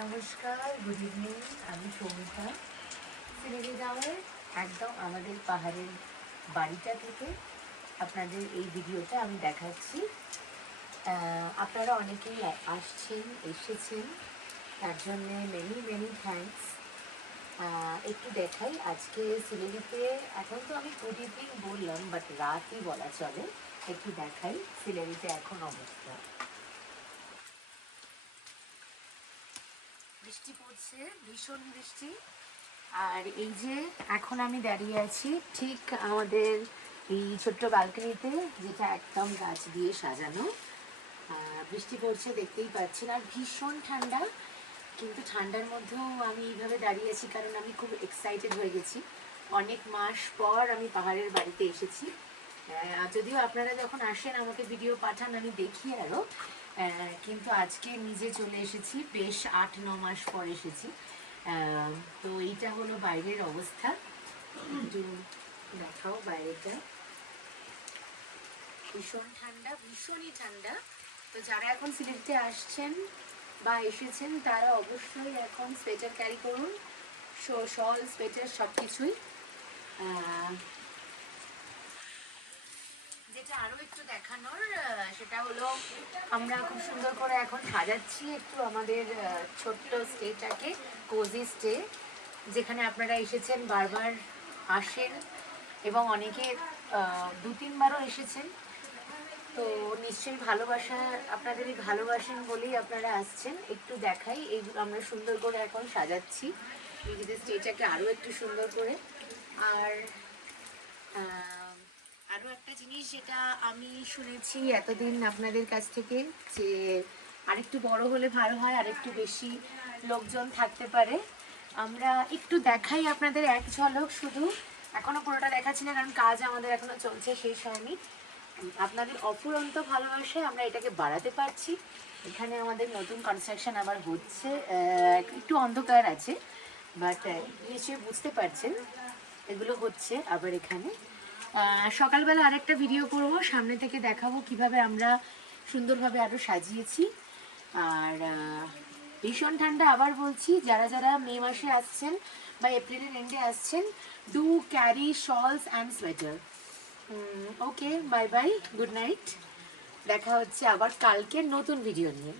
নমস্কার, good evening. আমি সৌমিতা। সিলেটি গাঁওয়ের একদম আমাদের পাহাড়ের বাড়িটা থেকে আপনাদের এই ভিডিওটা আমি দেখাচ্ছি। আপনারা অনেকেই এসেছেন, তার জন্যে মেনি থ্যাঙ্কস। একটু দেখাই আজকে সিলেটিতে। এখন তো আমি গুড ইভিনিং বললাম, বাট রাতই বলা চলে। একটু দেখাই সিলেটিতে এখন অবস্থা। বৃষ্টি পড়ছে, ভীষণ বৃষ্টি। আর এই যে এখন আমি দাঁড়িয়ে আছি ঠিক আমাদের এই ছোট্ট ব্যালকনিতে, যেটা একদম গাছ দিয়ে সাজানো। বৃষ্টি পড়ছে, দেখতেই পাচ্ছেন, আর ভীষণ ঠান্ডা। কিন্তু ঠান্ডার মধ্যেও আমি এইভাবে দাঁড়িয়ে আছি কারণ আমি খুব এক্সাইটেড হয়ে গেছি। অনেক মাস পর আমি পাহাড়ের বাড়িতে এসেছি। যদিও আপনারা যখন আসেন আমাকে ভিডিও পাঠান, আমি দেখি আরও। কিন্তু আজকে নিজে চলে এসেছি, বেশ 8-9 মাস পর এসেছি। তো এইটা হলো বাইরের অবস্থা। একটু দেখাও বাইরেটা। ভীষণ ঠান্ডা, ভীষণই ঠান্ডা। তো যারা এখন সিলেটে আসছেন বা এসেছেন তারা অবশ্যই এখন সোয়েটার ক্যারি করুন, শল, সোয়েটার সব কিছুই। যেটা আরও একটু দেখানোর সেটা হলো আমরা খুব সুন্দর করে এখন সাজাচ্ছি একটু আমাদের ছোট্ট স্টেটাকে, কোজি স্টে, যেখানে আপনারা এসেছেন, বারবার আসেন এবং অনেকে 2-3বারও এসেছেন। তো নিশ্চয়ই ভালোবাসা, আপনাদের এই ভালোবাসেন বলেই আপনারা আসছেন। একটু দেখাই, এইগুলো আমরা সুন্দর করে এখন সাজাচ্ছি নিজেদের স্টেটাকে আরও একটু সুন্দর করে। আর আরও একটা জিনিস যেটা আমি শুনেছি এতদিন আপনাদের কাছ থেকে, যে আরেকটু বড় হলে ভালো হয়, আরেকটু বেশি লোকজন থাকতে পারে। আমরা একটু দেখাই আপনাদের এক ঝলক শুধু, এখনও পুরোটা দেখাচ্ছি না কারণ কাজ আমাদের এখনও চলছে, শেষ হয়নি। আপনাদের অফুরন্ত ভালোবাসায় আমরা এটাকে বাড়াতে পারছি। এখানে আমাদের নতুন কনস্ট্রাকশন আবার হচ্ছে, একটু অন্ধকার আছে, বাট নিশ্চয়ই বুঝতে পারছেন এগুলো হচ্ছে আবার এখানে। সকালবেলা আরেকটা ভিডিও করব, সামনে থেকে দেখাবো কিভাবে আমরা সুন্দরভাবে আরও সাজিয়েছি। আর ভীষণ ঠান্ডা, আবার বলছি, যারা যারা মে মাসে আসছেন বা এপ্রিলের এন্ডে আসছেন, do carry shawls and sweater. Okay, bye bye, good night. দেখা হচ্ছে আবার কালকের নতুন ভিডিও নিয়ে।